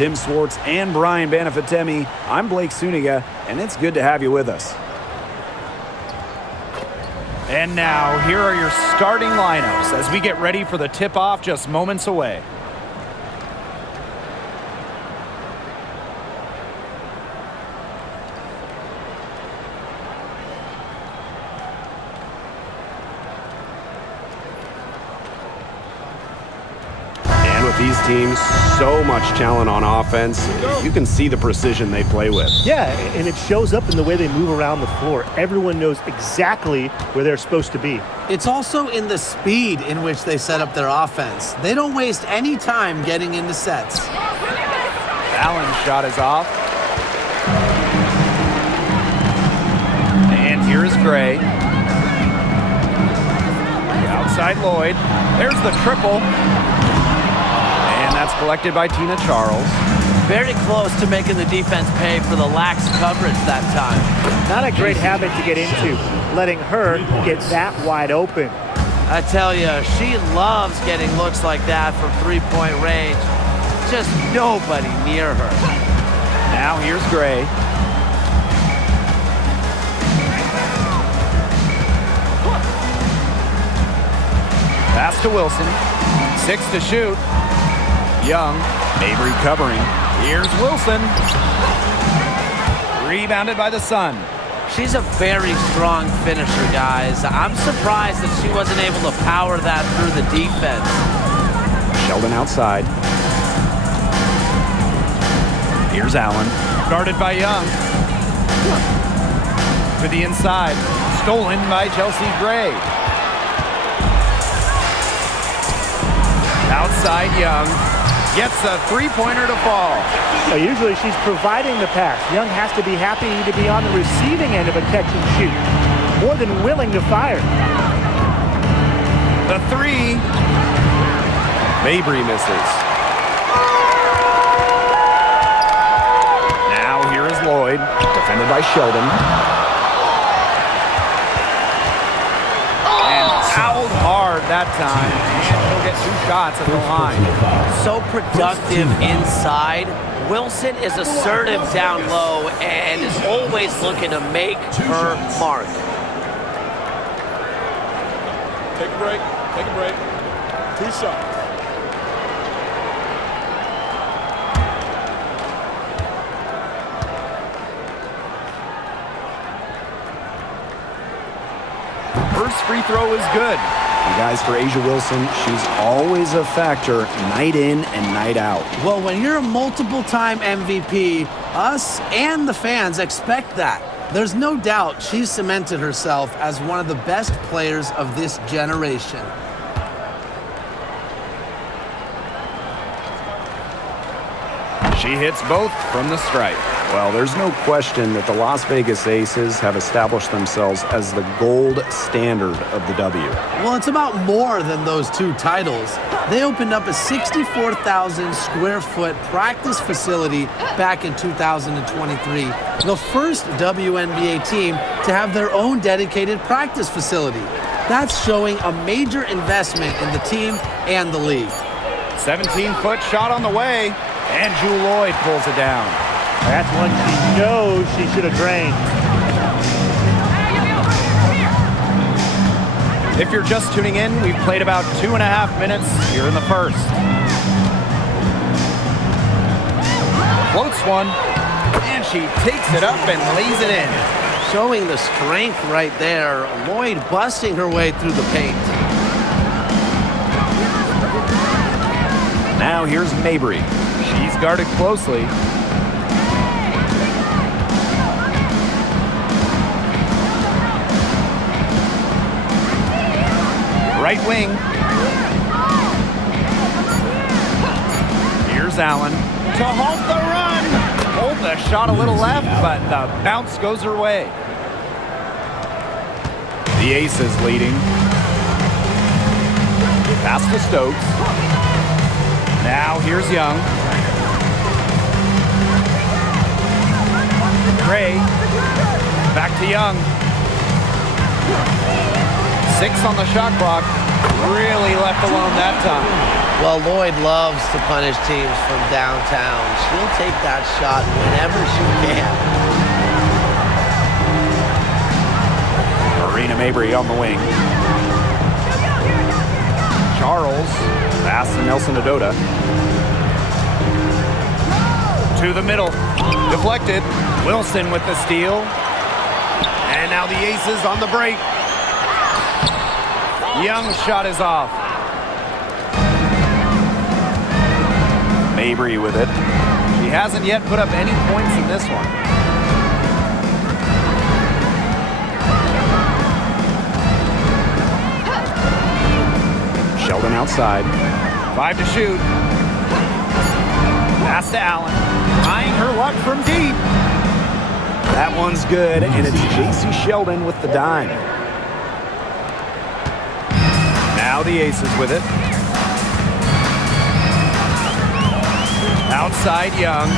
Tim Swartz and Brian Banafitemi, I'm Blake Suniga, and it's good to have you with us. And now, here are your starting lineups as we get ready for the tip-off just moments away. These teams, so much talent on offense. You can see the precision they play with. Yeah, and it shows up in the way they move around the floor. Everyone knows exactly where they're supposed to be. It's also in the speed in which they set up their offense. They don't waste any time getting into sets. Allen's shot is off. And here's Gray. Outside Lloyd. There's the triple. That's collected by Tina Charles. Very close to making the defense pay for the lax coverage that time. Not a great habit to get into, letting her get that wide open. I tell you, she loves getting looks like that from three-point range. Just nobody near her. Now here's Gray. Pass to Wilson. 6 to shoot. Young, Mabry covering. Here's Wilson. Rebounded by the Sun. She's a very strong finisher, guys. I'm surprised that she wasn't able to power that through the defense. Sheldon outside. Here's Allen. Guarded by Young. To the inside. Stolen by Chelsea Gray. Outside Young. Gets a three-pointer to fall. Usually she's providing the pass. Young has to be happy to be on the receiving end of a catch and shoot. More than willing to fire. The three. Mabry misses. Now here is Lloyd, defended by Sheldon. And fouled hard that time. And he'll get 2 shots at the line. So productive inside. Wilson is assertive down low and is always looking to make her mark. Take a break. Take a break. 2 shots. First free throw is good. And guys, for A'ja Wilson, she's always a factor night in and night out. Well, when you're a multiple-time MVP, us and the fans expect that. There's no doubt she's cemented herself as one of the best players of this generation. She hits both from the stripe. Well, there's no question that the Las Vegas Aces have established themselves as the gold standard of the W. Well, it's about more than those 2 titles. They opened up a 64,000 square foot practice facility back in 2023. The first WNBA team to have their own dedicated practice facility. That's showing a major investment in the team and the league. 17-foot shot on the way, and Jewel Lloyd pulls it down. That's one she knows she should have drained. If you're just tuning in, we've played about 2.5 minutes here in the first. Floats one, and she takes it up and lays it in. Showing the strength right there. Lloyd busting her way through the paint. Now here's Mabry. She's guarded closely. Right wing. Here's Allen to halt the run. Hold the shot a little left, but the bounce goes her way. The Aces leading. Pass to Stokes. Now here's Young. Gray. Back to Young. 6 on the shot clock. Really left alone that time. Well, Lloyd loves to punish teams from downtown. She'll take that shot whenever she can. Marina Mabry on the wing. Charles, pass to Nelson Adota. To the middle. Deflected. Wilson with the steal. And now the Aces on the break. Young's shot is off. Mabry with it. She hasn't yet put up any points in this one. Sheldon outside. 5 to shoot. Pass to Allen. Trying her luck from deep. That one's good, and it's J.C. Sheldon with the dime. Now the Aces with it. Outside Young.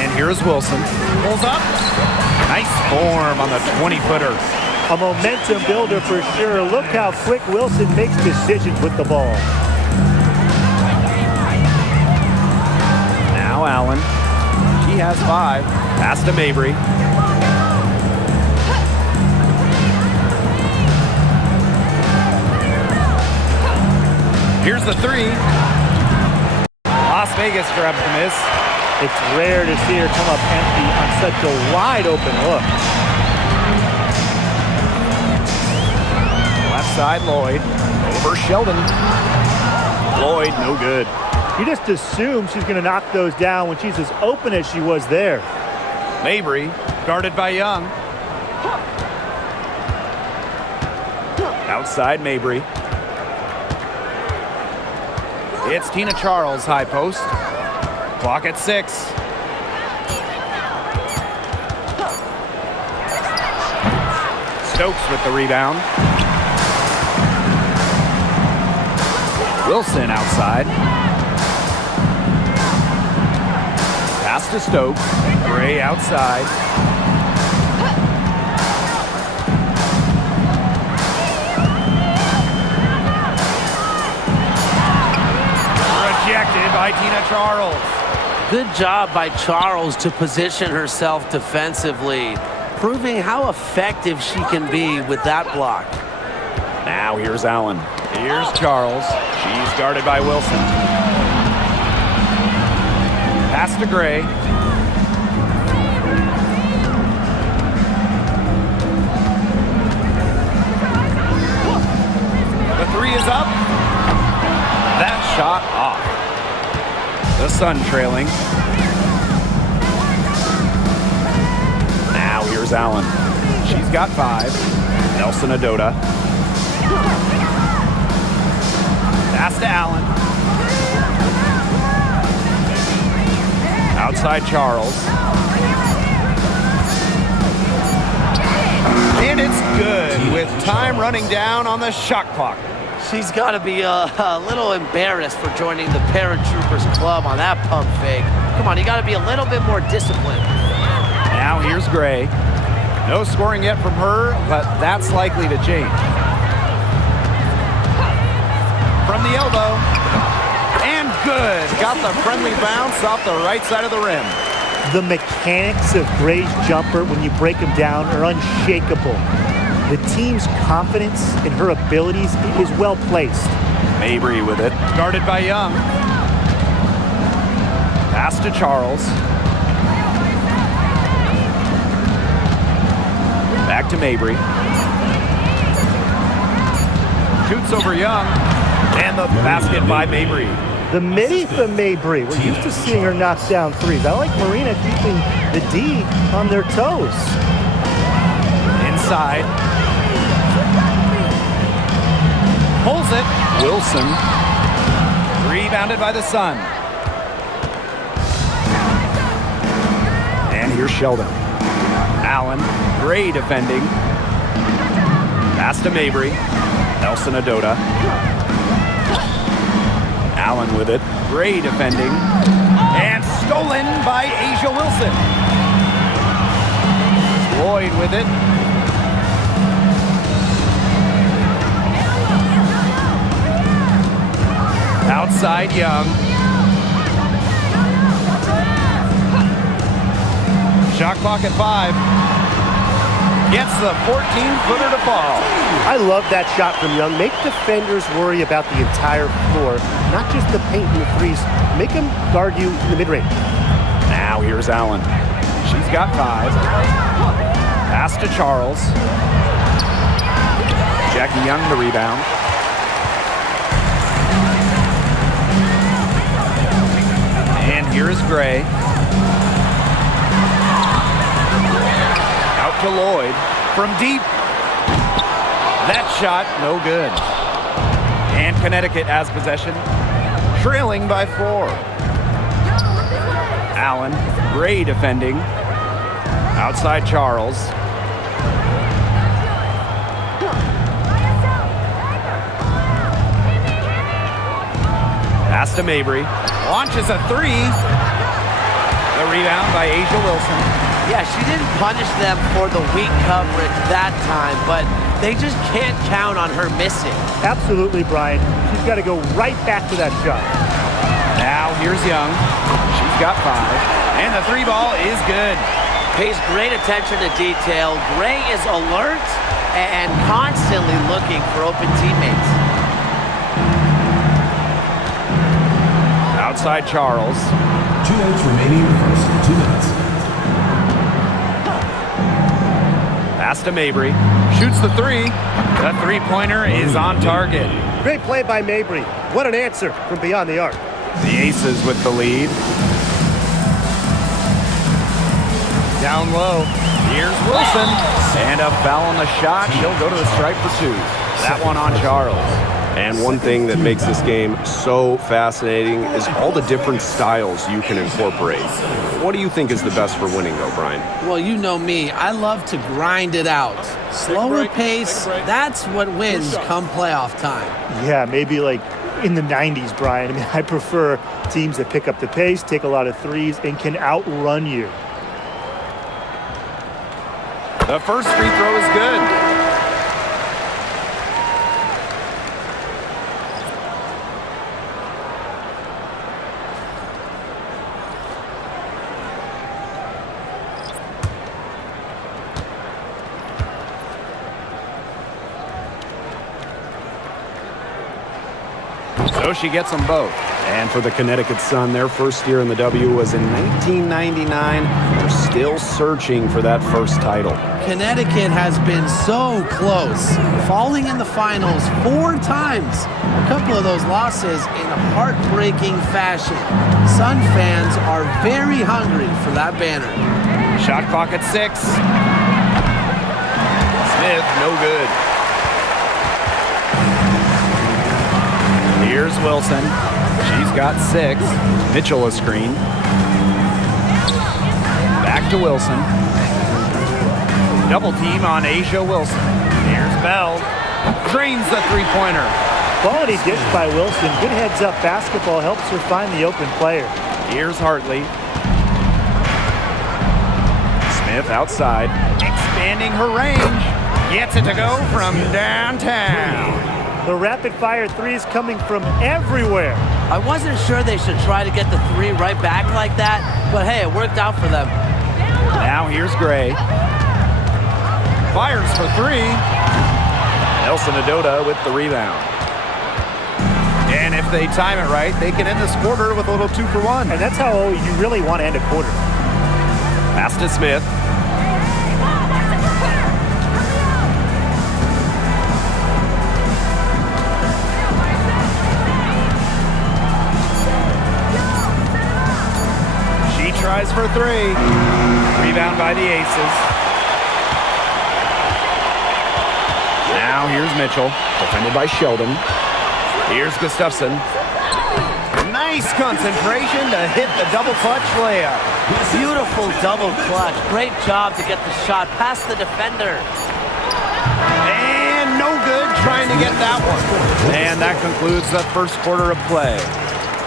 And here's Wilson. Pulls up. Nice form on the 20-footer. A momentum builder for sure. Look how quick Wilson makes decisions with the ball. Now Allen. He has 5. Pass to Mabry. Here's the 3. Las Vegas grabs the miss. It's rare to see her come up empty on such a wide open look. Left side, Lloyd. Over Sheldon. Lloyd, no good. You just assume she's going to knock those down when she's as open as she was there. Mabry, guarded by Young. Outside, Mabry. It's Tina Charles, high post. Clock at 6. Stokes with the rebound. Wilson outside. Pass to Stokes. Gray outside. Rejected by Tina Charles. Good job by Charles to position herself defensively, proving how effective she can be with that block. Now here's Allen. Here's Charles. She's guarded by Wilson. Pass to Gray. The 3 is up. That shot off. The Sun trailing. Now here's Allen. She's got 5. Nelson Adota. Pass to Allen. Outside Charles. And it's good with time running down on the shot clock. She's got to be a little embarrassed for joining the Paratroopers Club on that pump fake. Come on, you got to be a little bit more disciplined. Now here's Gray. No scoring yet from her, but that's likely to change. From the elbow. And good. Got the friendly bounce off the right side of the rim. The mechanics of Gray's jumper, when you break them down, are unshakable. The team's confidence in her abilities is well placed. Mabry with it. Guarded by Young. Pass to Charles. Back to Mabry. Shoots over Young. And the basket by Mabry. The midi from Mabry. We're used to seeing her knock down threes. I like Marina keeping the D on their toes. Inside. Pulls it. Wilson. Rebounded by the Sun. And here's Sheldon. Allen. Gray defending. Pass to Mabry. Nelson Adota. Allen with it. Gray defending. And stolen by Asia Wilson. Lloyd with it. Outside Young. Shot clock at 5. Gets the 14-footer to fall. I love that shot from Young. Make defenders worry about the entire floor, not just the paint and the threes. Make them guard you in the mid-range. Now here's Allen. She's got 5. Pass to Charles. Jackie Young the rebound. And here is Gray. Out to Lloyd. From deep. That shot, no good. And Connecticut has possession. Trailing by 4. Allen. Gray defending. Outside Charles. Pass to Mabry. Launches a 3. The rebound by Asia Wilson. Yeah, she didn't punish them for the weak coverage that time, but they just can't count on her missing. Absolutely, Brian. She's got to go right back to that shot. Now here's Young. She's got 5. And the 3 ball is good. Pays great attention to detail. Gray is alert and constantly looking for open teammates. Outside Charles. 2 minutes remaining in the first. 2 minutes. Pass to Mabry. Shoots the 3. The 3-pointer is on target. Great play by Mabry. What an answer from beyond the arc. The Aces with the lead. Down low. Here's Wilson. And a foul on the shot. She'll go to the stripe for 2. That one on Charles. And one thing that makes this game so fascinating is all the different styles you can incorporate. What do you think is the best for winning, though, Brian? Well, you know me. I love to grind it out. Slower pace, that's what wins come playoff time. Yeah, maybe like in the 90s, Brian. I mean, I prefer teams that pick up the pace, take a lot of threes, and can outrun you. The first free throw is good. So she gets them both. And for the Connecticut Sun, their first year in the W was in 1999. They're still searching for that first title. Connecticut has been so close, falling in the finals 4 times. A couple of those losses in heartbreaking fashion. Sun fans are very hungry for that banner. Shot clock at 6. Smith, no good. Here's Wilson. She's got 6. Mitchell a screen. Back to Wilson. Double team on Asia Wilson. Here's Bell. Drains the 3-pointer. Quality dish by Wilson. Good heads-up basketball helps her find the open player. Here's Hartley. Smith outside. Expanding her range. Gets it to go from downtown. The rapid-fire threes coming from everywhere. I wasn't sure they should try to get the 3 right back like that, but hey, it worked out for them. Now here's Gray. Fires for 3. Nelson Adota with the rebound. And if they time it right, they can end this quarter with a little 2 for 1. And that's how you really want to end a quarter. Pass to Smith. Tries for 3. Rebound by the Aces. Now here's Mitchell, defended by Sheldon. Here's Gustafson. Nice concentration to hit the double clutch layup. Beautiful double clutch. Great job to get the shot past the defender. And no good trying to get that one. And that concludes the first quarter of play.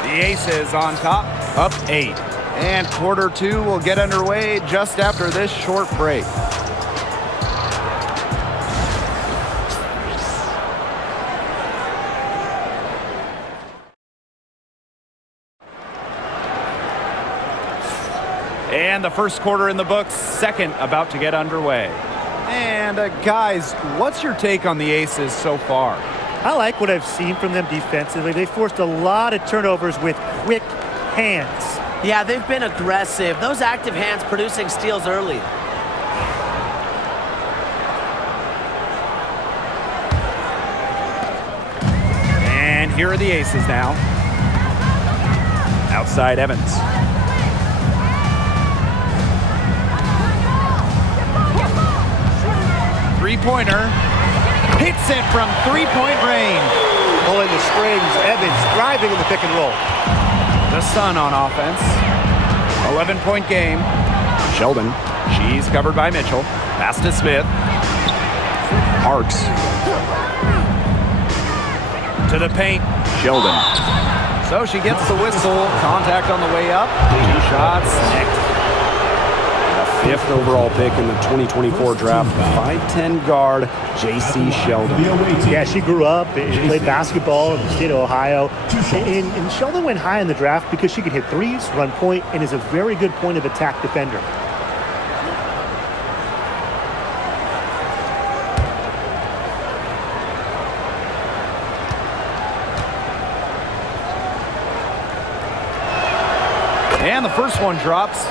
The Aces on top, up 8. And quarter 2 will get underway just after this short break. And the first quarter in the books, second about to get underway. And guys, what's your take on the Aces so far? I like what I've seen from them defensively. They forced a lot of turnovers with quick hands. Yeah, they've been aggressive. Those active hands producing steals early. And here are the Aces now. Outside Evans. Three-pointer. Hits it from three-point range. Pulling the strings. Evans driving in the pick and roll. The Sun on offense. 11-point game. Sheldon. She's covered by Mitchell. Pass to Smith. Parks. To the paint. Sheldon. So she gets the whistle. Contact on the way up. 2 shots. Next. The 5th overall pick in the 2024 draft. 5'10" guard, J.C. Sheldon. Yeah, she grew up and played basketball in the state of Ohio. And Sheldon went high in the draft because she could hit threes, run point, and is a very good point of attack defender. And the first one drops.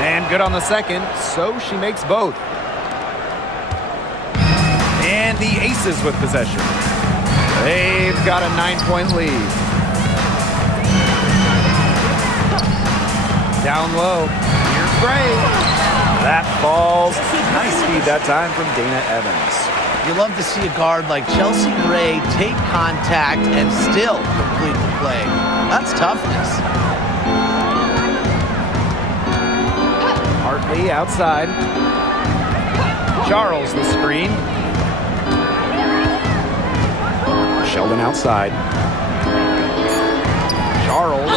And good on the second, so she makes both. And the Aces with possession. They've got a 9-point lead. Down low. Here's Gray. That falls. Nice feed that time from Dana Evans. You love to see a guard like Chelsea Gray take contact and still complete the play. That's toughness. Hartley outside. Charles the screen. Sheldon outside. Charles.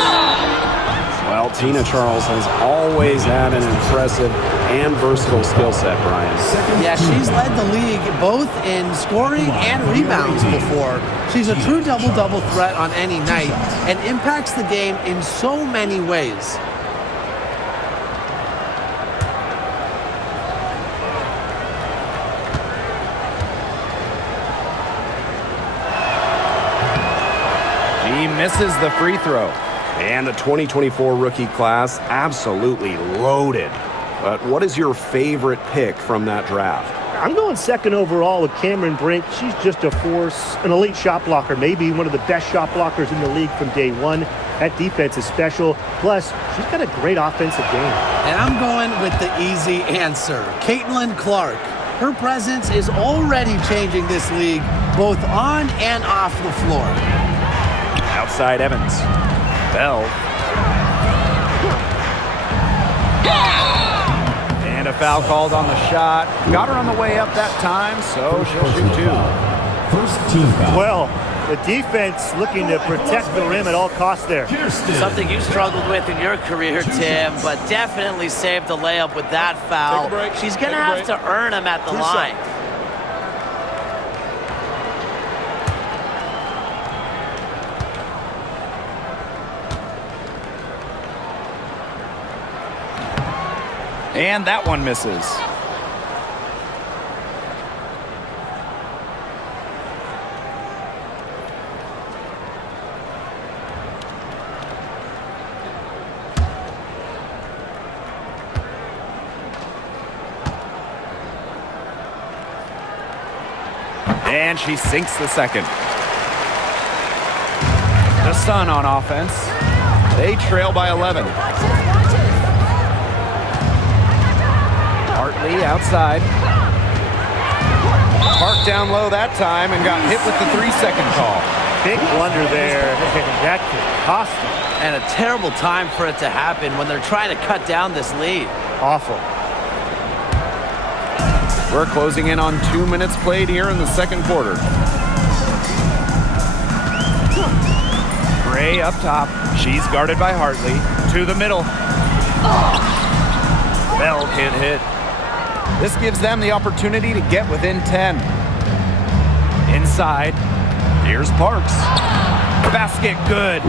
Well, Tina Charles has always had an impressive and versatile skill set, Brian. Yeah, she's led the league both in scoring and rebounds before. She's a true double-double threat on any night and impacts the game in so many ways. He misses the free throw. And the 2024 rookie class absolutely loaded. But what is your favorite pick from that draft? I'm going second overall with Cameron Brink. She's just a force, an elite shot blocker, maybe one of the best shot blockers in the league from day one. That defense is special. Plus, she's got a great offensive game. And I'm going with the easy answer, Caitlin Clark. Her presence is already changing this league, both on and off the floor. Outside Evans. Bell. And a foul called on the shot. Got her on the way up that time, so she'll shoot 2. First team foul. Well, the defense looking to protect the rim at all costs there. Something you struggled with in your career, Tim, but definitely saved the layup with that foul. She's going to have to earn him at the line. And that one misses. And she sinks the second. The Sun on offense. They trail by 11. Hartley outside. Park down low that time and got hit with the 3-second call. Big blunder there. That could cost them. And a terrible time for it to happen when they're trying to cut down this lead. Awful. We're closing in on 2 minutes played here in the second quarter. Gray Gray up top. She's guarded by Hartley. To the middle. Bell can't hit. This gives them the opportunity to get within 10. Inside. Here's Parks. Basket good.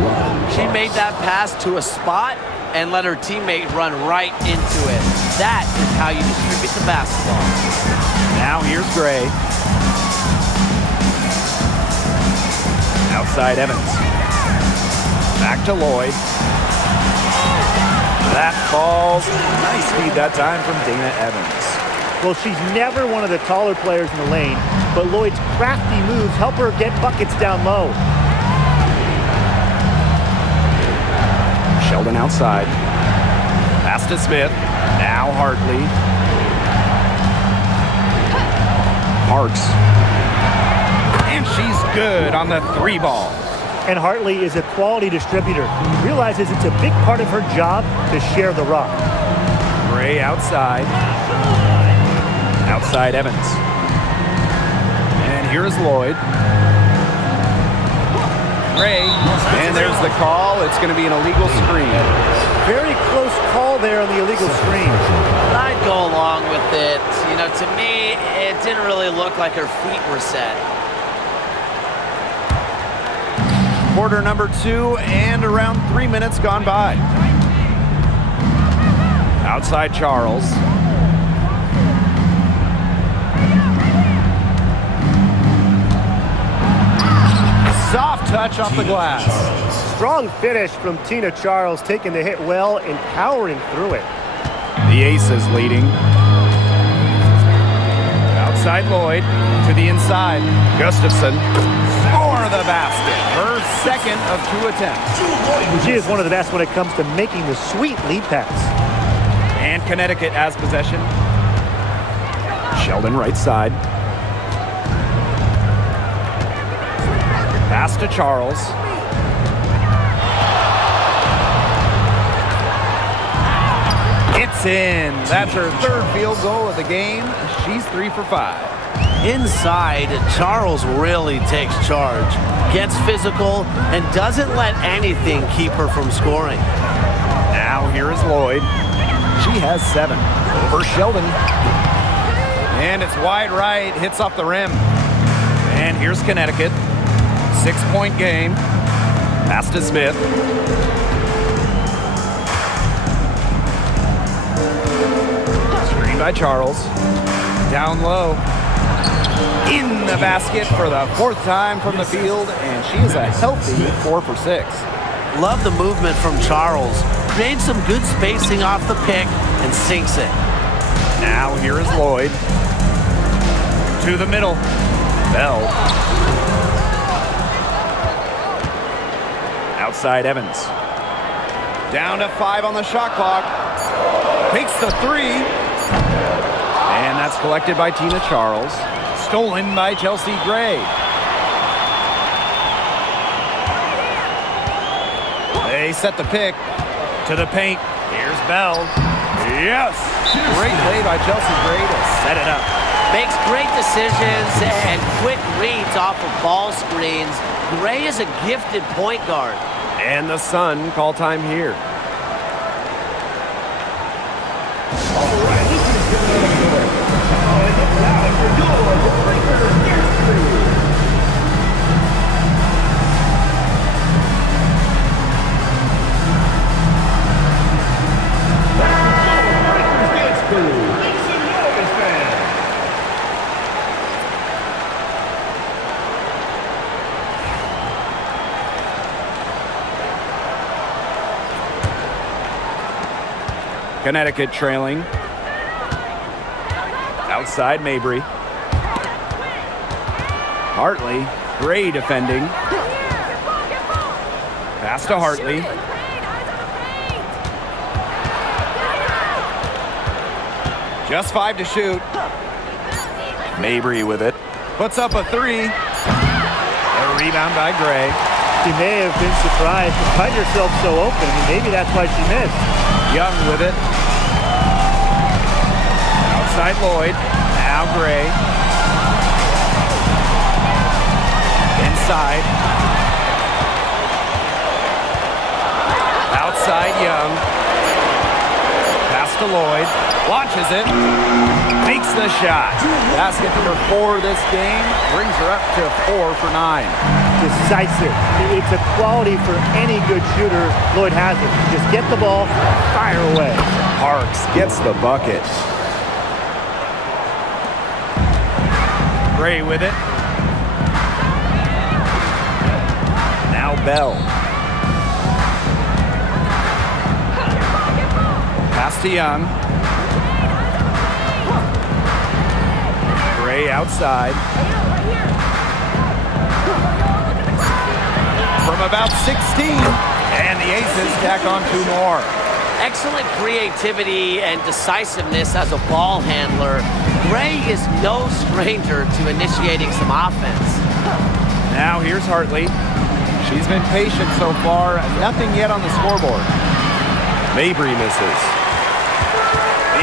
She made that pass to a spot and let her teammate run right into it. That is how you distribute the basketball. Now here's Gray. Outside Evans. Back to Lloyd. That falls. Nice feed that time from Dana Evans. Well, she's never one of the taller players in the lane, but Lloyd's crafty moves help her get buckets down low. Sheldon outside. Pass to Smith. Now Hartley. Parks. And she's good on the 3 ball. And Hartley is a quality distributor. Realizes it's a big part of her job to share the rock. Gray outside. Outside Evans. And here's Lloyd. Gray. And there's the call. It's going to be an illegal screen. Very close call there on the illegal screen. I'd go along with it. You know, to me, it didn't really look like her feet were set. Quarter number 2 and around 3 minutes gone by. Outside Charles. Soft touch off the glass. Strong finish from Tina Charles, taking the hit well and powering through it. The Aces leading. Outside Lloyd to the inside. Gustafson for the basket. Her second of 2 attempts. She is one of the best when it comes to making the sweet lead pass. And Connecticut has possession. Sheldon right side. Pass to Charles. It's in. That's her 3rd field goal of the game. She's 3 for 5. Inside, Charles really takes charge, gets physical, and doesn't let anything keep her from scoring. Now here is Lloyd. She has 7. Over Sheldon. And it's wide right. Hits off the rim. And here's Connecticut. 6-point game. Pass to Smith. Screen by Charles. Down low. In the basket for the 4th time from the field. And she is a healthy 4 for 6. Love the movement from Charles. Creates some good spacing off the pick and sinks it. Now here is Lloyd. To the middle. Bell. Outside Evans. Down to 5 on the shot clock. Takes the 3. And that's collected by Tina Charles. Stolen by Chelsea Gray. They set the pick to the paint. Here's Bell. Yes! Great play by Chelsea Gray to set it up. Makes great decisions and quick reads off of ball screens. Gray is a gifted point guard. And the Sun call time here. Connecticut trailing. Outside Mabry. Hartley, Gray defending. Pass to Hartley. Just 5 to shoot. Mabry with it. Puts up a 3. A rebound by Gray. She may have been surprised to find herself so open, and maybe that's why she missed. Young with it. Outside Lloyd. Now Gray. Inside. Outside Young. Pass to Lloyd. Launches it. Makes the shot. Basket number 4 this game. Brings her up to 4 for 9. Decisive. It's a quality for any good shooter. Lloyd has it. Just get the ball, fire away. Parks gets the bucket. Gray with it. Now Bell. Pass to Young. Gray outside. From about 16. And the Aces tack on 2 more. Excellent creativity and decisiveness as a ball handler. Gray is no stranger to initiating some offense. Now here's Hartley. She's been patient so far. Nothing yet on the scoreboard. Mabry misses.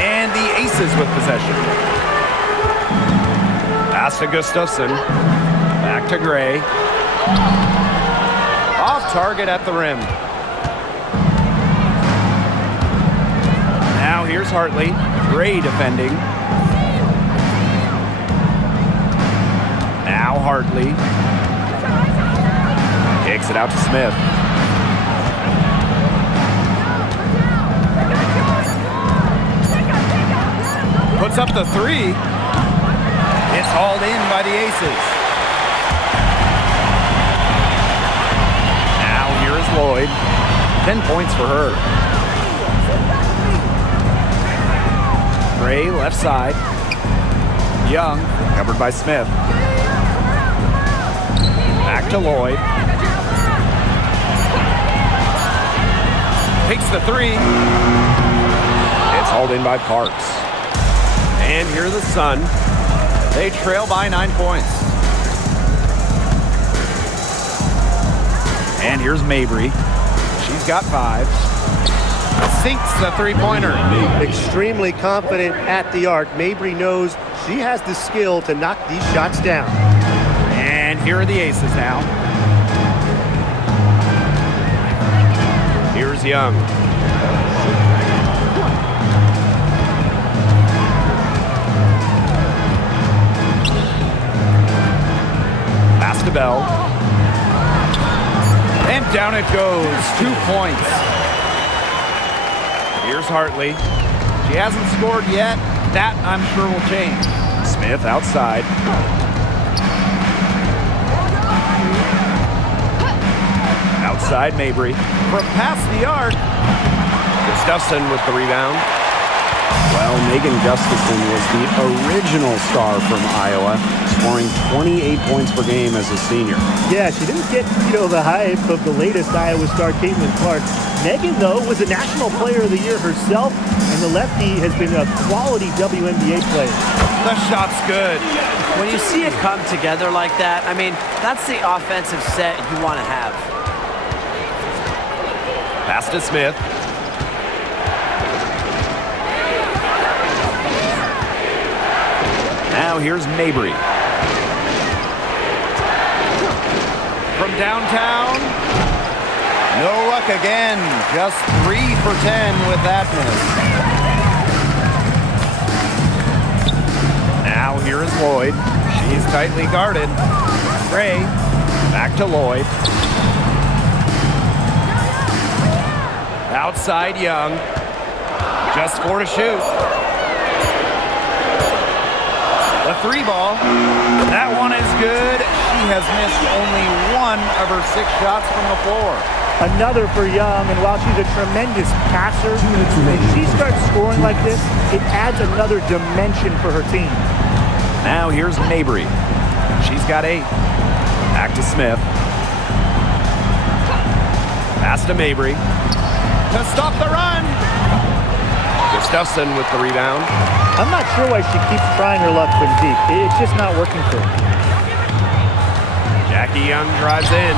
And the Aces with possession. Pass to Gustafson. Back to Gray. Off target at the rim. Now here's Hartley. Gray defending. Now Hartley. Kicks it out to Smith. Puts up the 3. It's hauled in by the Aces. Now here is Lloyd. 10 points for her. Gray left side. Young covered by Smith. Back to Lloyd. Takes the 3. It's hauled in by Parks. And here are the Sun. They trail by 9 points. And here's Mabry. She's got 5. Sinks the 3-pointer. Extremely confident at the arc. Mabry knows she has the skill to knock these shots down. And here are the Aces now. Here's Young. Pass to Bell. And down it goes. 2 points. Here's Hartley. She hasn't scored yet. That, I'm sure, will change. Smith outside. Outside Mabry. From past the arc. Gustafson with the rebound. Well, Megan Gustafson was the original star from Iowa, scoring 28 points per game as a senior. Yeah, she didn't get, the hype of the latest Iowa star, Caitlin Clark. Megan, though, was a National Player of the Year herself, and the lefty has been a quality WNBA player. The shot's good. When you see it come together like that, I mean, that's the offensive set you want to have. Pass to Smith. Now here's Mabry. From downtown. No luck again. Just 3 for 10 with that miss. Now here is Lloyd. She's tightly guarded. Gray. Back to Lloyd. Outside Young. Just 4 to shoot. The 3 ball. That one is good. She has missed only 1 of her 6 shots from the floor. Another for Young, and while she's a tremendous passer, when she starts scoring like this, it adds another dimension for her team. Now here's Mabry. She's got 8. Back to Smith. Pass to Mabry. To stop the run. Gustafson with the rebound. I'm not sure why she keeps trying her luck from deep. It's just not working for her. Jackie Young drives in.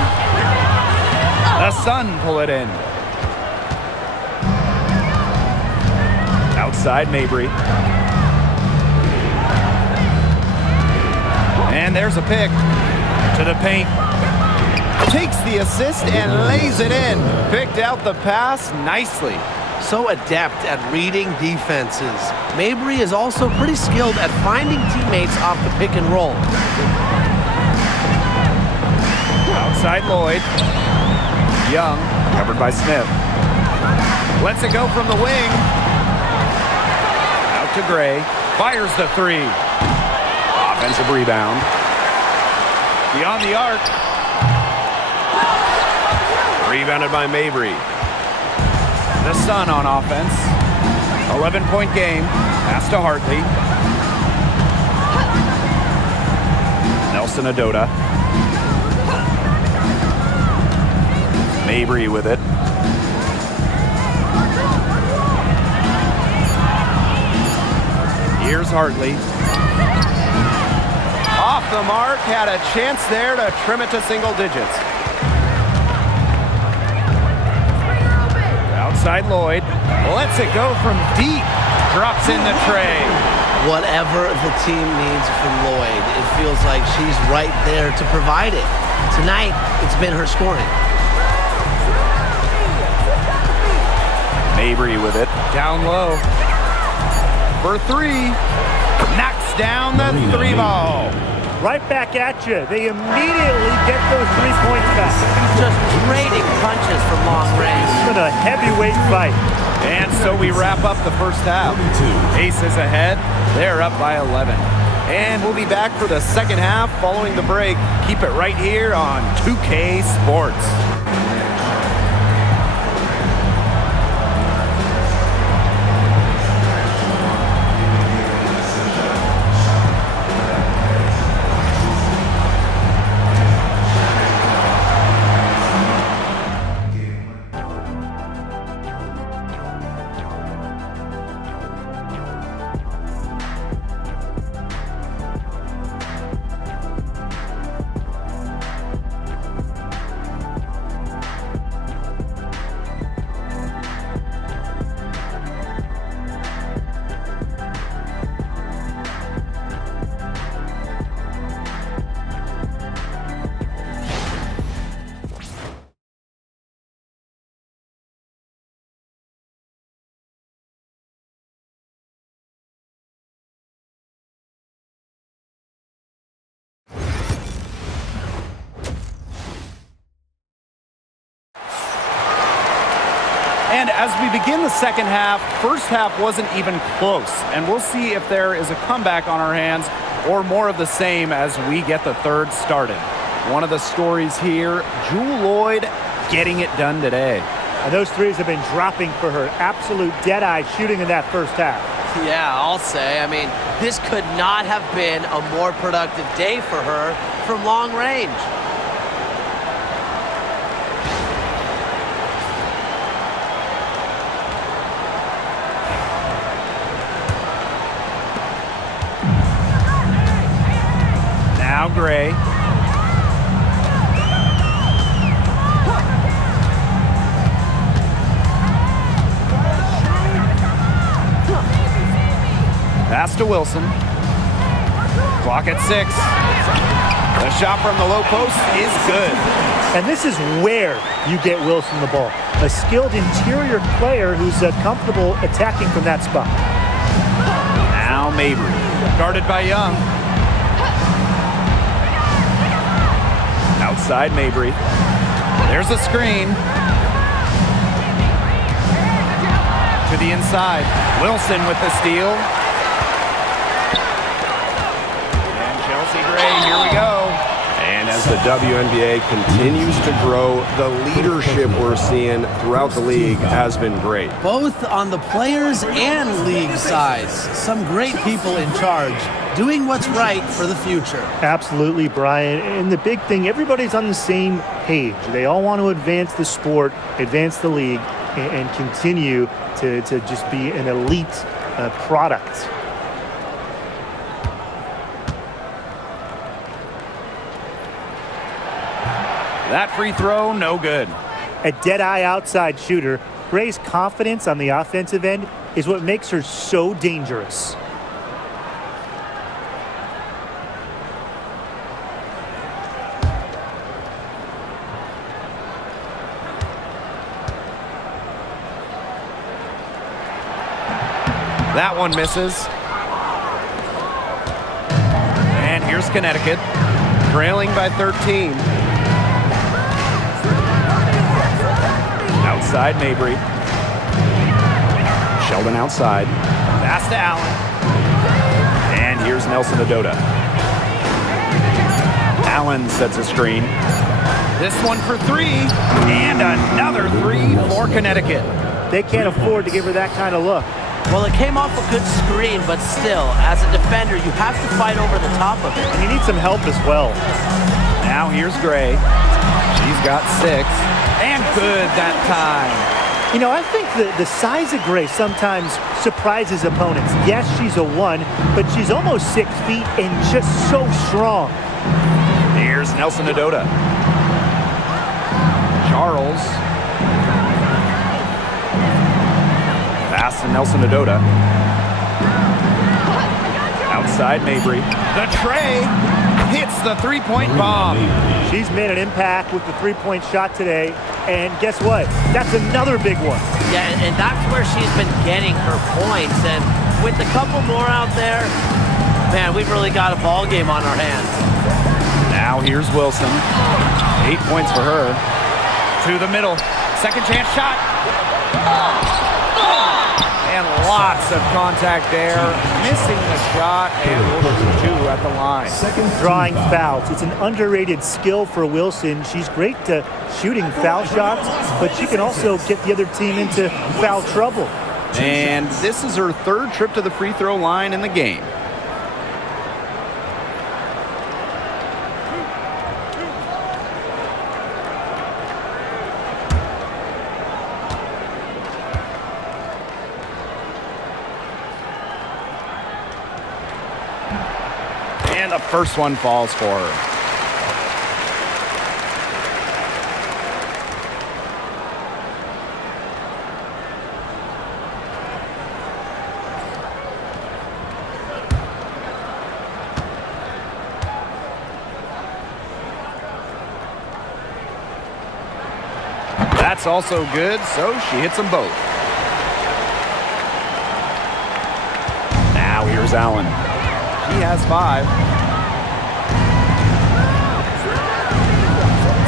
The Sun pull it in. Outside Mabry. And there's a pick to the paint. Takes the assist and lays it in. Picked out the pass nicely. So adept at reading defenses. Mabry is also pretty skilled at finding teammates off the pick and roll. Outside Lloyd. Young, covered by Smith. Lets it go from the wing. Out to Gray. Fires the three. Offensive rebound. Beyond the arc. Rebounded by Mabry. The Sun on offense. 11-point game. Pass to Hartley. Nelson Adota. Mabry with it. Here's Hartley. Off the mark. Had a chance there to trim it to single digits. Outside Lloyd. Lets it go from deep. Drops in the tray. Whatever the team needs from Lloyd, it feels like she's right there to provide it. Tonight, it's been her scoring. Mabry with it. Down low. For three. Knocks down the three ball. Right back at you. They immediately get those 3 points back. Just trading punches from long range. It's been a heavyweight fight. And so we wrap up the first half. ACES ahead. They're up by 11. And we'll be back for the second half following the break. Keep it right here on 2K Sports. And as we begin the second half, first half wasn't even close. And we'll see if there is a comeback on our hands or more of the same as we get the third started. One of the stories here, Jewel Lloyd getting it done today. And those threes have been dropping for her. Absolute dead-eye shooting in that first half. Yeah, I'll say. I mean, this could not have been a more productive day for her from long range. Now Gray. Pass to Wilson. Clock at 6. The shot from the low post is good. And this is where you get Wilson the ball. A skilled interior player who's comfortable attacking from that spot. Now Mabry. Guarded by Young. Outside Mabry. There's a screen. To the inside. Wilson with the steal. And Chelsea Gray, here we go. And as the WNBA continues to grow, the leadership we're seeing throughout the league has been great. Both on the players and league sides. Some great people in charge, doing what's right for the future. Absolutely, Brian. And the big thing, everybody's on the same page. They all want to advance the sport, advance the league, and continue to just be an elite product. That free throw, no good. A dead-eye outside shooter, Gray's confidence on the offensive end is what makes her so dangerous. That one misses. And here's Connecticut, trailing by 13. Outside Mabry. Sheldon outside. Pass to Allen. And here's Nelson Adota. Allen sets a screen. This one for three. And another three for Connecticut. They can't afford to give her that kind of look. Well, it came off a good screen, but still, as a defender, you have to fight over the top of it. And you need some help as well. Now here's Gray. She's got 6. And good that time. You know, I think the size of Gray sometimes surprises opponents. Yes, she's a 1, but she's almost 6 feet and just so strong. Here's Nelson Adota. Charles. Pass to Nelson Adota. Outside Mabry. The tray hits the three-point bomb. She's made an impact with the three-point shot today. And guess what? That's another big one. Yeah, and that's where she's been getting her points. And with a couple more out there, man, we've really got a ball game on our hands. Now here's Wilson. 8 points for her. To the middle. Second chance shot. And lots of contact there. Missing the shot, and we'll do 2 at the line. Drawing fouls. It's an underrated skill for Wilson. She's great to shooting foul shots, but she can also get the other team into foul trouble. And this is her 3rd trip to the free throw line in the game. And the first one falls for her. That's also good, so she hits them both. Now here's Allen. He has 5.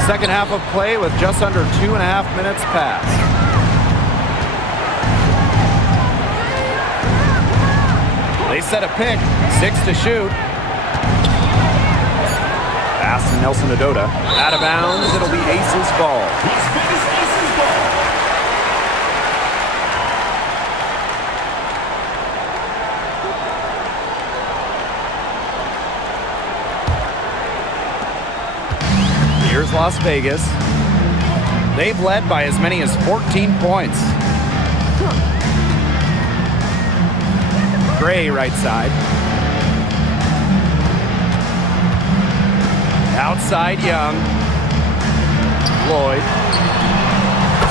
Second half of play with just under 2.5 minutes passed. They set a pick, 6 to shoot. Pass to Nelson Adota. Out of bounds, it'll be ACES ball. Here's Las Vegas. They've led by as many as 14 points. Gray right side. Outside Young. Lloyd.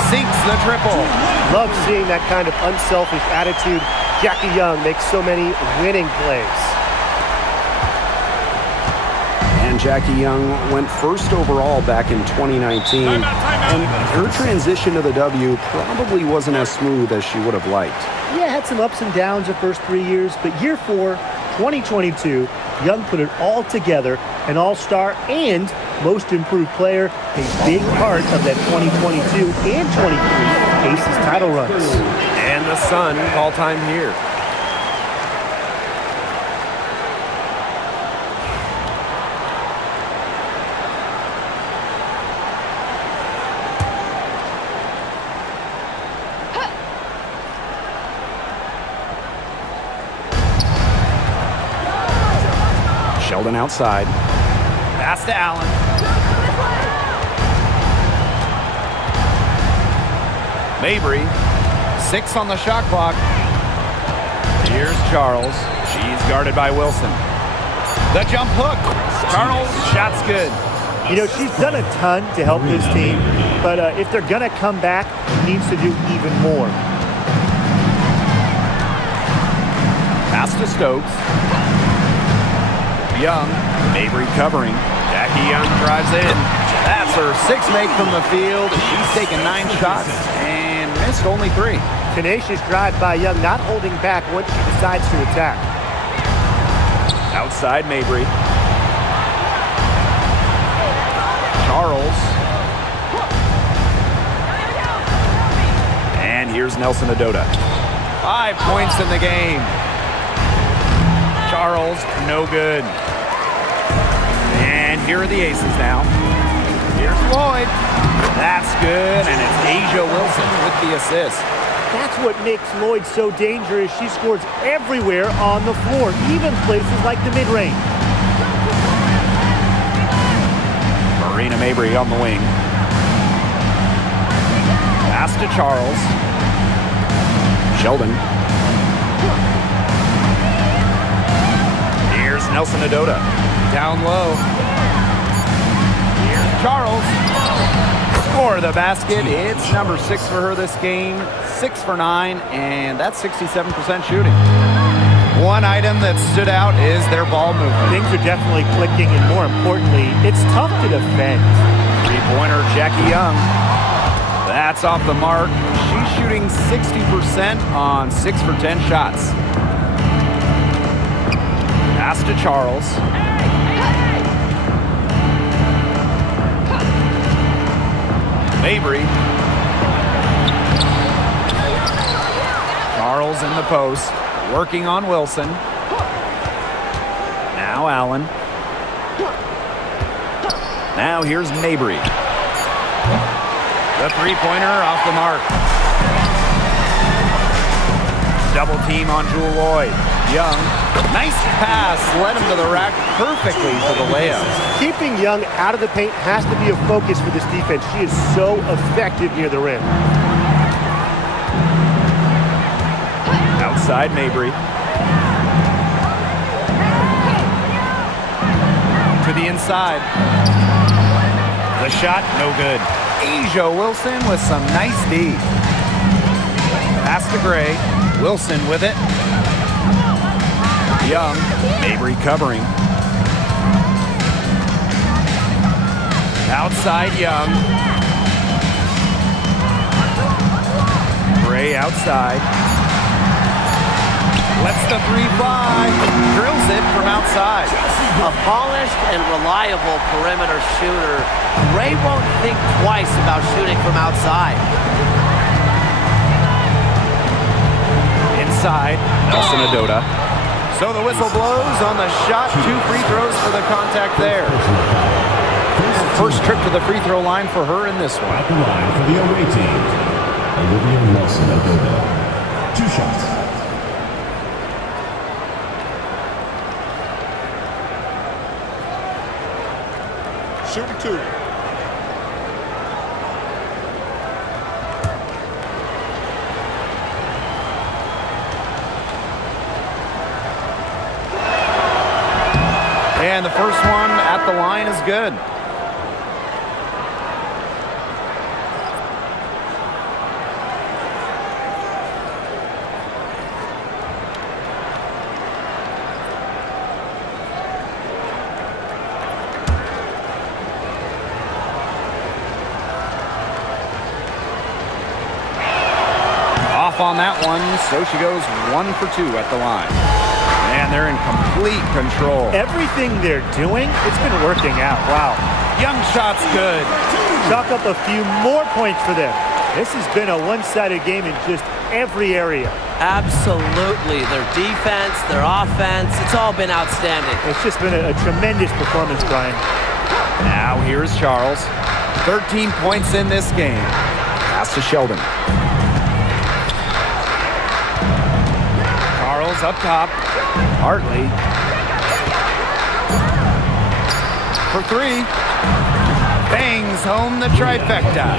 Sinks the triple. Love seeing that kind of unselfish attitude. Jackie Young makes so many winning plays. And Jackie Young went 1st overall back in 2019. And her transition to the W probably wasn't as smooth as she would have liked. Yeah, had some ups and downs the first 3 years, but year 4, 2022, Young put it all together, an all-star and most improved player, a big part of that 2022 and 23 ACES title runs. And the Sun all time here. Sheldon outside. Pass to Allen. Mabry, 6 on the shot clock. Here's Charles. She's guarded by Wilson. The jump hook. Charles, shot's good. You know, she's done a ton to help this team, but if they're going to come back, needs to do even more. Pass to Stokes. Young, Mabry covering. Jackie Young drives in. That's her 6th make from the field. She's taken 9 shots and missed only 3. Tenacious drive by Young, not holding back once she decides to attack. Outside Mabry. Charles. And here's Nelson Adota. 5 points in the game. Charles, no good. And here are the aces now. Here's Lloyd. That's good, and it's Asia Wilson with the assist. That's what makes Lloyd so dangerous. She scores everywhere on the floor, even places like the mid-range. Marina Mabry on the wing. Pass to Charles. Sheldon. Here's Nelson Adota. Down low. Here's Charles. For the basket. It's number 6 for her this game. 6 for 9, and that's 67% shooting. One item that stood out is their ball movement. Things are definitely clicking, and more importantly, it's tough to defend. Three-pointer, Jackie Young. That's off the mark. She's shooting 60% on 6 for 10 shots. Pass to Charles. Mabry. Charles in the post, working on Wilson. Now Allen. Now here's Mabry. The three-pointer off the mark. Double team on Jewel Lloyd. Young, nice pass, led him to the rack perfectly for the layup. Keeping Young out of the paint has to be a focus for this defense. She is so effective near the rim. Outside Mabry. To the inside. The shot, no good. Asia Wilson with some nice D. Pass to Gray. Wilson with it. Young. Mabry covering. Outside Young. Gray outside. Lets the three fly. Drills it from outside. A polished and reliable perimeter shooter. Ray won't think twice about shooting from outside. Inside, Nelson Adota. So the whistle blows on the shot. 2 free throws for the contact there. First trip to the free throw line for her in this one. At the line for the away team, Olivia Nelson Adota. 2 shots. Shooting 2. And the first one at the line is good. Off on that one, so she goes 1 for 2 at the line. And they're in complete control. Everything they're doing, it's been working out. Wow. Young shot's good. Chalk up a few more points for them. This has been a one-sided game in just every area. Absolutely. Their defense, their offense, it's all been outstanding. It's just been a tremendous performance, Brian. Now here's Charles. 13 points in this game. Pass to Sheldon. Charles up top. Hartley. For 3. Bangs home the trifecta.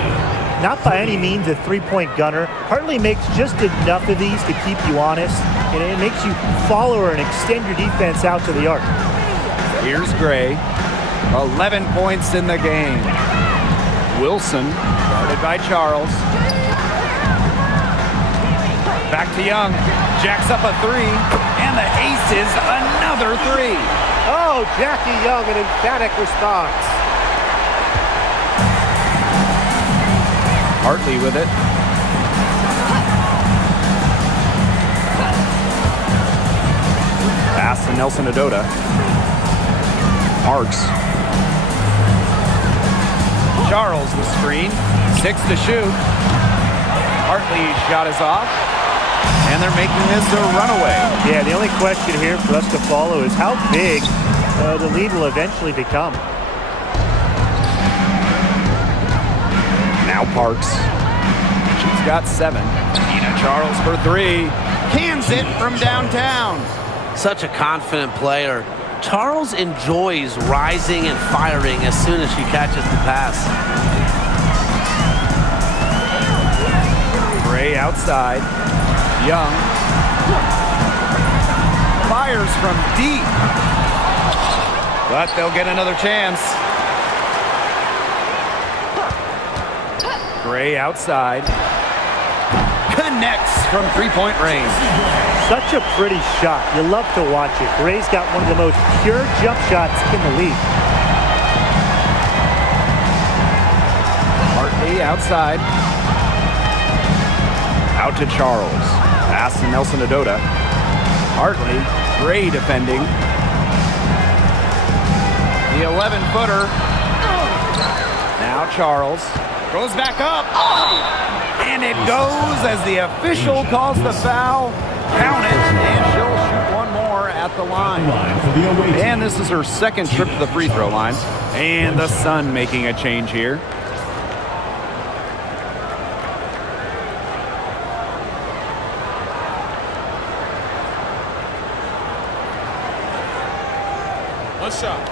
Not by any means a three-point gunner. Hartley makes just enough of these to keep you honest, and it makes you follow her and extend your defense out to the arc. Here's Gray. 11 points in the game. Wilson, guarded by Charles. Back to Young. Jacks up a 3. And the ACES, another 3. Oh, Jackie Young, an emphatic response. Hartley with it. to Nelson Adota. Parks. Charles the screen. 6 to shoot. Hartley's shot is off. And they're making this a runaway. Yeah, the only question here for us to follow is how big the lead will eventually become. Now Parks. She's got 7. Tina Charles for 3. Cans it from downtown. Such a confident player. Charles enjoys rising and firing as soon as she catches the pass. Gray outside. Young. Fires from deep. But they'll get another chance. Gray outside. Connects from three-point range. Such a pretty shot. You love to watch it. Gray's got one of the most pure jump shots in the league. Hartley outside. Out to Charles. Pass to Nelson Adota. Hartley. Gray defending. The 11-footer. Now Charles. Goes back up. And it goes as the official calls the foul. Count it. And she'll shoot one more at the line. And this is her second trip to the free throw line. And the Sun making a change here. One shot.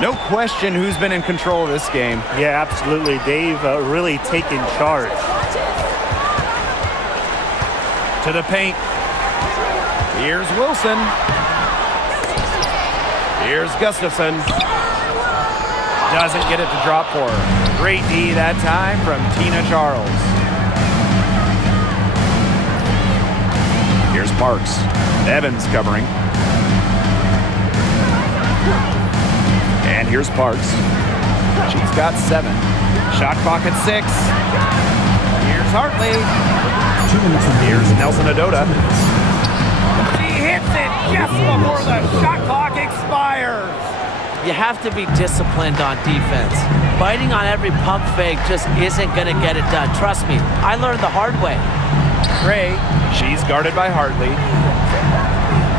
No question who's been in control of this game. Yeah, absolutely. They've really taken charge. To the paint. Here's Wilson. Here's Gustafson. Doesn't get it to drop for her. Great D that time from Tina Charles. Here's Parks. Evans covering. And here's Parks. She's got 7. Shot clock at 6. Here's Hartley. Here's Nelson Adota. She hits it just before the shot clock expires. You have to be disciplined on defense. Biting on every pump fake just isn't going to get it done. Trust me, I learned the hard way. Gray, she's guarded by Hartley.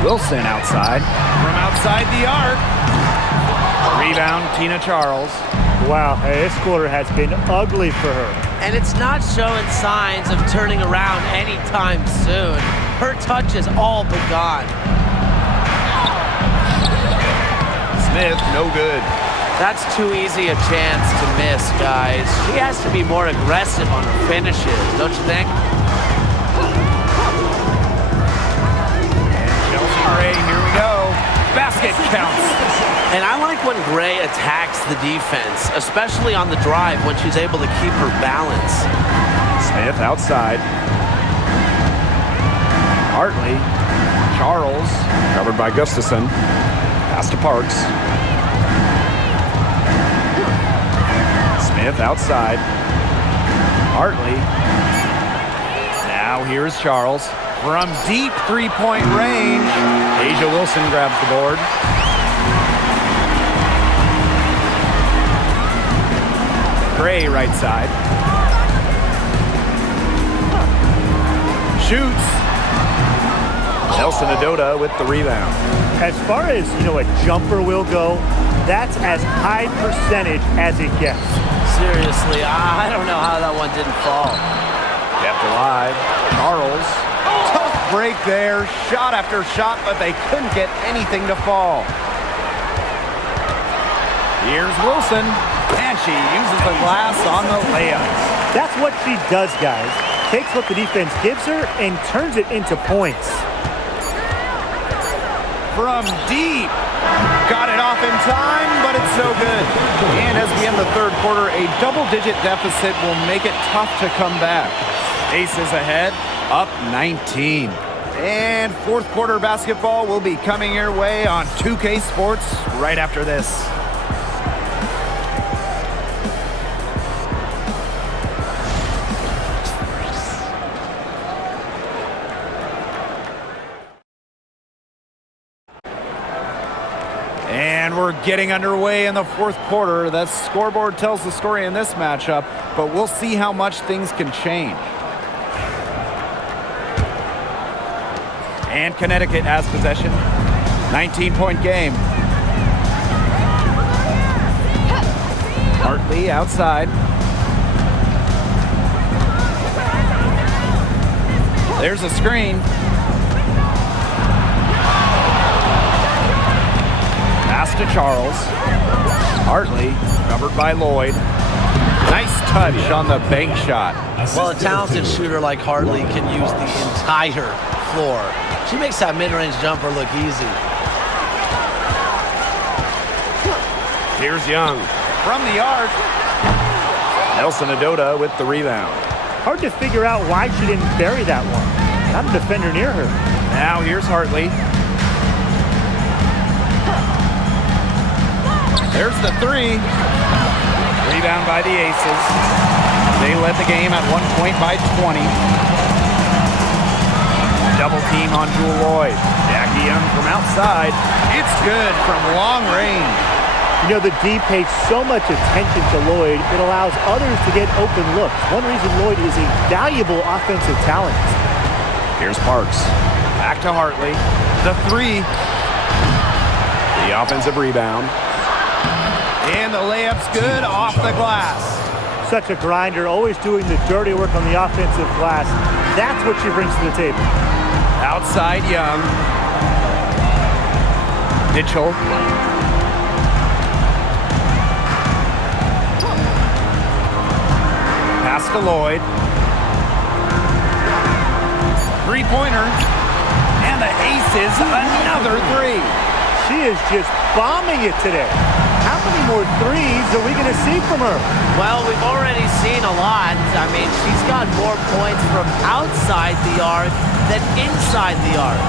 Wilson outside. From outside the arc. Rebound, Tina Charles. Wow, this quarter has been ugly for her. And it's not showing signs of turning around anytime soon. Her touch is all but gone. Smith, no good. That's too easy a chance to miss, guys. She has to be more aggressive on her finishes, don't you think? And Chelsea Gray, here we go. Basket counts. And I like when Gray attacks the defense, especially on the drive when she's able to keep her balance. Smith outside. Hartley. Charles. Covered by Gustafson. Pass to Parks. Smith outside. Hartley. Now here's Charles. From deep three-point range, Asia Wilson grabs the board. Gray right side. Shoots. Nelson Adota with the rebound. As far as, a jumper will go, that's as high percentage as it gets. Seriously, I don't know how that one didn't fall. Kept alive. Charles. Tough break there. Shot after shot, but they couldn't get anything to fall. Here's Wilson. And she uses the glass on the layup. That's what she does, guys. Takes what the defense gives her and turns it into points. From deep. Got it off in time, but it's so good. And as we end the third quarter, a double-digit deficit will make it tough to come back. ACES ahead, up 19. And fourth quarter basketball will be coming your way on 2K Sports right after this. And we're getting underway in the fourth quarter. The scoreboard tells the story in this matchup, but we'll see how much things can change. And Connecticut has possession. 19-point game. Hartley outside. There's a screen. Pass to Charles. Hartley, covered by Lloyd. Nice touch on the bank shot. Well, a talented shooter like Hartley can use the entire floor. She makes that mid-range jumper look easy. Here's Young. From the arc. Nelson Adota with the rebound. Hard to figure out why she didn't bury that one. Not a defender near her. Now here's Hartley. There's the three. Rebound by the Aces. They led the game at 1 point by 20. Double team on Jewel Lloyd. Jackie Young from outside. It's good from long range. You know, the D pays so much attention to Lloyd, it allows others to get open looks. One reason Lloyd is a valuable offensive talent. Here's Parks. Back to Hartley. The three. The offensive rebound. And the layup's good off the glass. Such a grinder, always doing the dirty work on the offensive glass. That's what she brings to the table. Outside Young. Mitchell. Pass to Lloyd. Three-pointer. And the Aces, another three. She is just bombing it today. How many more threes are we going to see from her? Well, we've already seen a lot. I mean, she's got more points from outside the arc than inside the arc.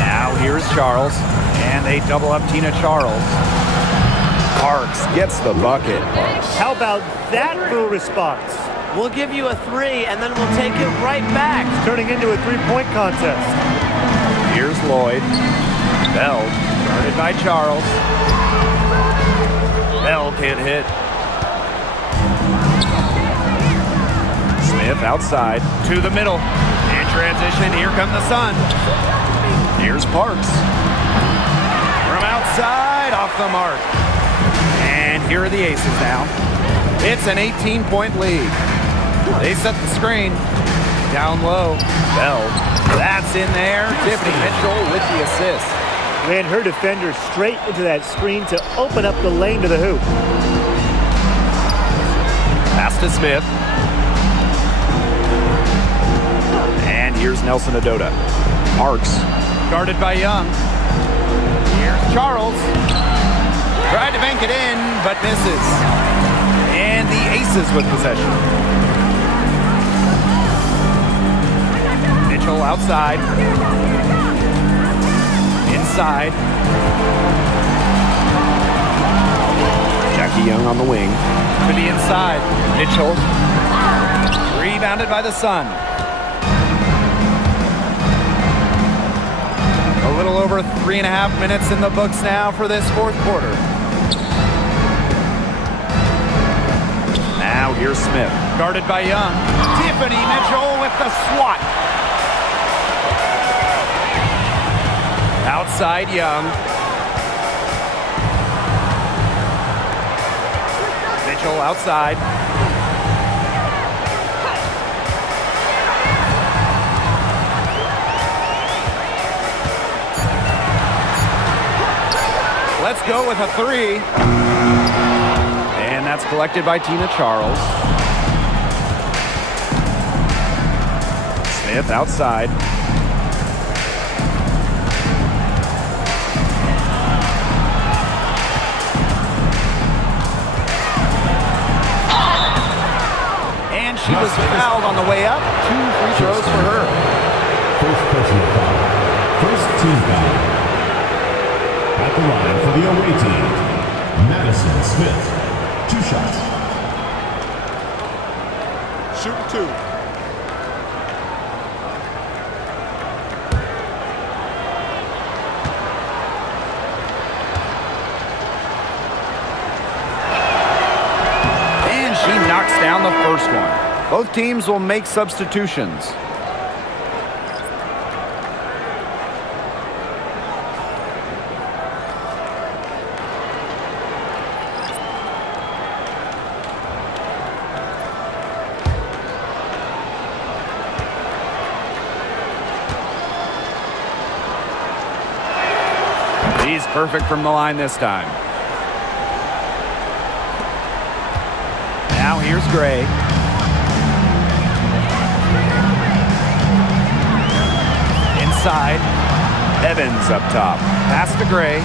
Now here's Charles, and they double up Tina Charles. Parks gets the bucket. How about that for a response? We'll give you a three, and then we'll take it right back. Turning into a three-point contest. Here's Lloyd. Bell, guarded by Charles. Bell can't hit. Smith outside to the middle. In transition, here come the Suns. Here's Parks. From outside, off the mark. And here are the Aces now. It's an 18-point lead. They set the screen. Down low. Bell. That's in there. Tiffany Mitchell with the assist. Ran her defender straight into that screen to open up the lane to the hoop. Pass to Smith. And here's Nelson Adota. Parks, guarded by Young. Here's Charles. Tried to bank it in, but misses. And the Aces with possession. Mitchell outside. Inside. Jackie Young on the wing. To the inside. Mitchell. Rebounded by the Sun. A little over 3.5 minutes in the books now for this fourth quarter. Now here's Smith. Guarded by Young. Tiffany Mitchell with the swat. Outside Young. Mitchell outside. Let's go with a three. And that's collected by Tina Charles. Smith outside. And she was fouled on the way up. 2 free throws for her. First personal team foul. At the line for the away team, Madison Smith. 2 shots. Shoot 2. Knocks down the first one. Both teams will make substitutions. He's perfect from the line this time. Now here's Gray. Inside. Evans up top. Pass to Gray.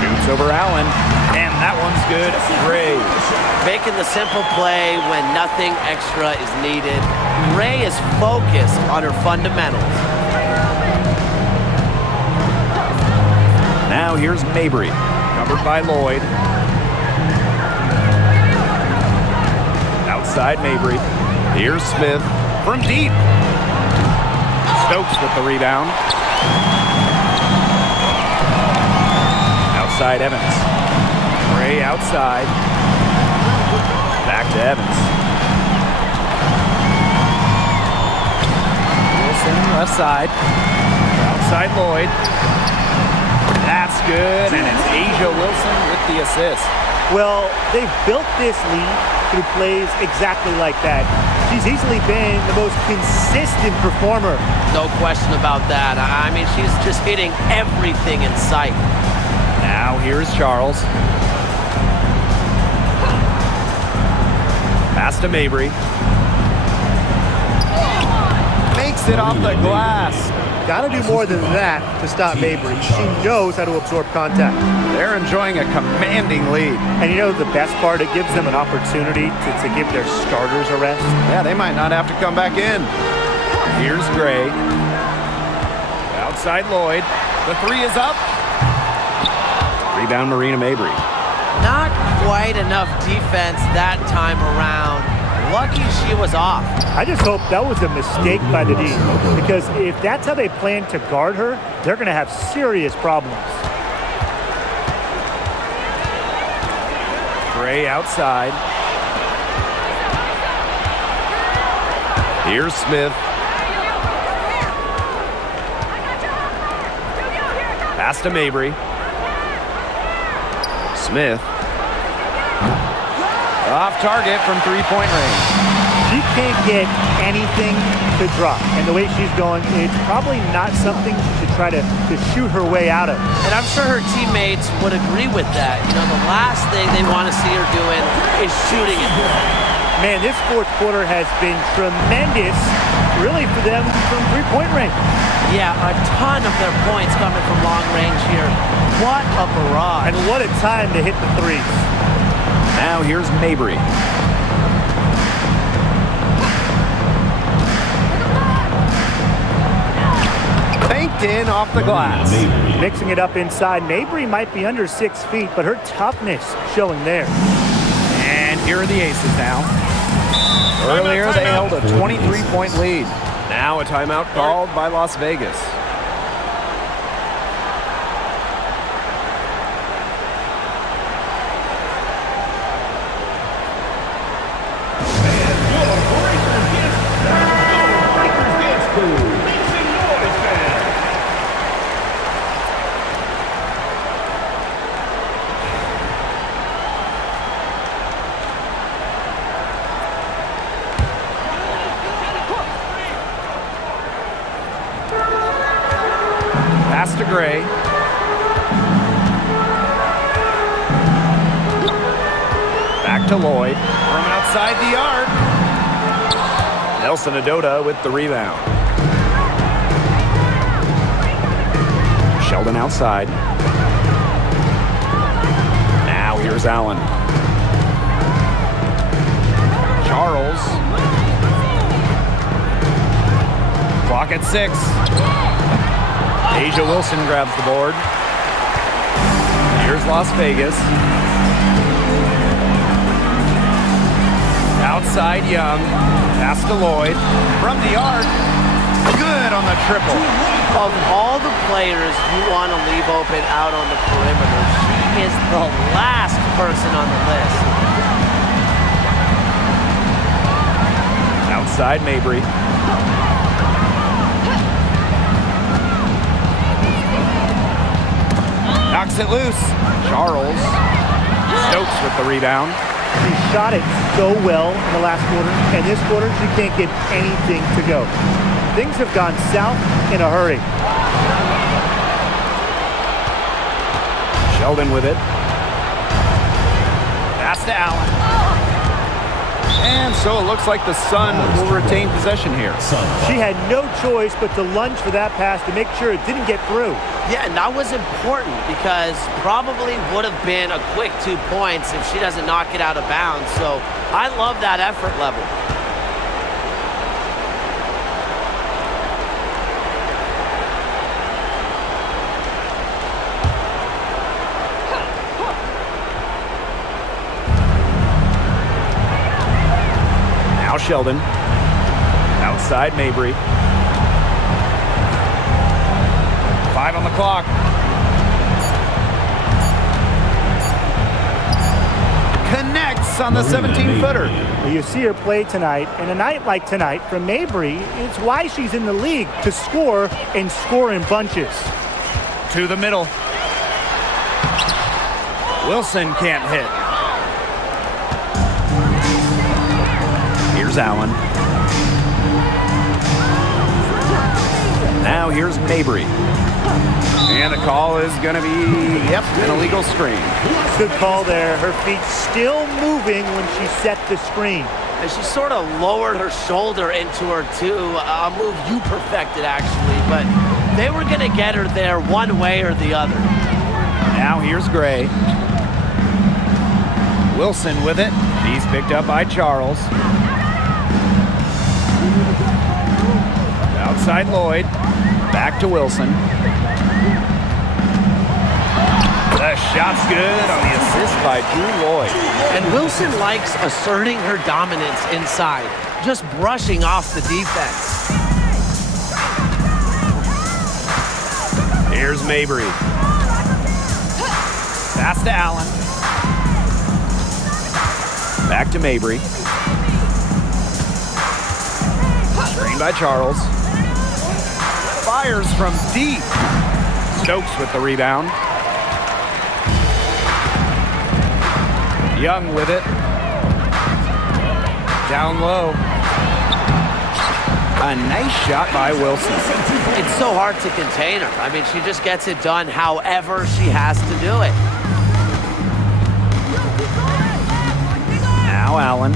Shoots over Allen. And that one's good. Gray. Making the simple play when nothing extra is needed. Gray is focused on her fundamentals. Now here's Mabry, covered by Lloyd. Outside Mabry. Here's Smith from deep. Stokes with the rebound. Outside Evans. Gray outside. Back to Evans. Wilson left side. Outside Lloyd. That's good, and it's Asia Wilson with the assist. Well, they've built this lead through plays exactly like that. She's easily been the most consistent performer. No question about that. I mean, she's just hitting everything in sight. Now here's Charles. Pass to Mabry. Makes it off the glass. Got to do more than that to stop Mabry. She knows how to absorb contact. They're enjoying a commanding lead. And you know the best part? It gives them an opportunity to give their starters a rest. Yeah, they might not have to come back in. Here's Gray. Outside Lloyd. The 3 is up. Rebound Marina Mabry. Not quite enough defense that time around. Lucky she was off. I just hope that was a mistake by the D, because if that's how they plan to guard her, they're going to have serious problems. Gray outside. Here's Smith. Pass to Mabry. Smith. Off target from 3-point range. She can't get anything to drop. And the way she's going, it's probably not something to try to shoot her way out of. And I'm sure her teammates would agree with that. You know, the last thing they want to see her doing is shooting it. Man, this fourth quarter has been tremendous, really, for them from 3-point range. Yeah, a ton of their points coming from long range here. What a barrage. And what a time to hit the threes. Now here's Mabry. Banked in off the glass. Mixing it up inside. Mabry might be under 6 feet, but her toughness showing there. And here are the Aces now. Earlier they held a 23-point lead. Now a timeout called by Las Vegas. Pass to Gray. Back to Lloyd from outside the arc. Nelson Adota with the rebound. Sheldon outside. Now here's Allen. Charles. Clock at 6. Asia Wilson grabs the board. Here's Las Vegas. Outside Young. Pass to Lloyd. From the arc. Good on the triple. Of all the players you want to leave open out on the perimeter, she is the last person on the list. Outside Mabry. Knocks it loose. Charles. Stokes with the rebound. She shot it so well in the last quarter, and this quarter she can't get anything to go. Things have gone south in a hurry. Sheldon with it. Pass to Allen. And so it looks like the Sun will retain possession here. She had no choice but to lunge for that pass to make sure it didn't get through. Yeah, and that was important because probably would have been a quick 2 points if she doesn't knock it out of bounds. So I love that effort level. Now Sheldon. Outside Mabry. 5 on the clock. Connects on the 17-footer. You see her play tonight, and a night like tonight from Mabry, it's why she's in the league, to score and score in bunches. To the middle. Wilson can't hit. Here's Allen. Now here's Mabry. And the call is going to be, an illegal screen. Good call there. Her feet still moving when she set the screen. And she sort of lowered her shoulder into her too, a move you perfected actually, but they were going to get her there one way or the other. Now here's Gray. Wilson with it. He's picked up by Charles. Outside Lloyd. Back to Wilson. The shot's good on the assist by Drew Lloyd. And Wilson likes asserting her dominance inside, just brushing off the defense. Here's Mabry. Pass to Allen. Back to Mabry. Screen by Charles. Fires from deep. Stokes with the rebound. Young with it. Down low. A nice shot by Wilson. It's so hard to contain her. I mean, she just gets it done however she has to do it. Now Allen.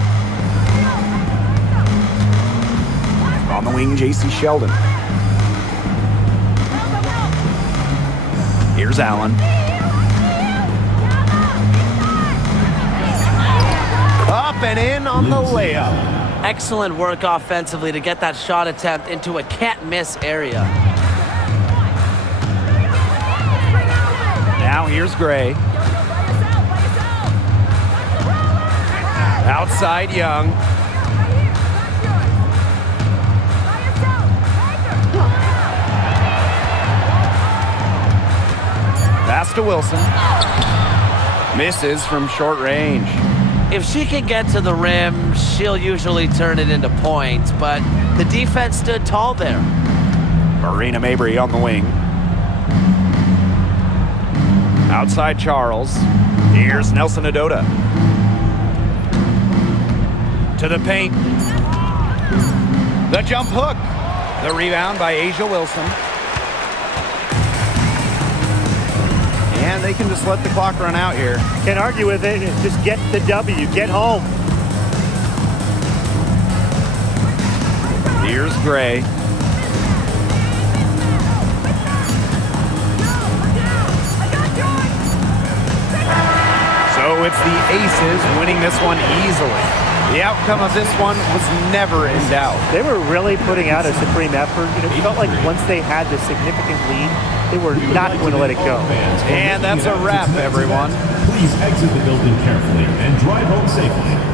On the wing, J.C. Sheldon. Here's Allen. Up and in on the layup. Excellent work offensively to get that shot attempt into a can't-miss area. Now here's Gray. Outside Young. Pass to Wilson. Misses from short range. If she can get to the rim, she'll usually turn it into points, but the defense stood tall there. Marina Mabry on the wing. Outside Charles. Here's Nelson Adota. To the paint. The jump hook. The rebound by Asia Wilson. And they can just let the clock run out here. Can't argue with it. Just get the W. Get home. Here's Gray. So it's the Aces winning this one easily. The outcome of this one was never in doubt. They were really putting out a supreme effort. It felt like once they had the significant lead, they were not going to let it go. And that's a wrap, everyone. Please exit the building carefully and drive home safely.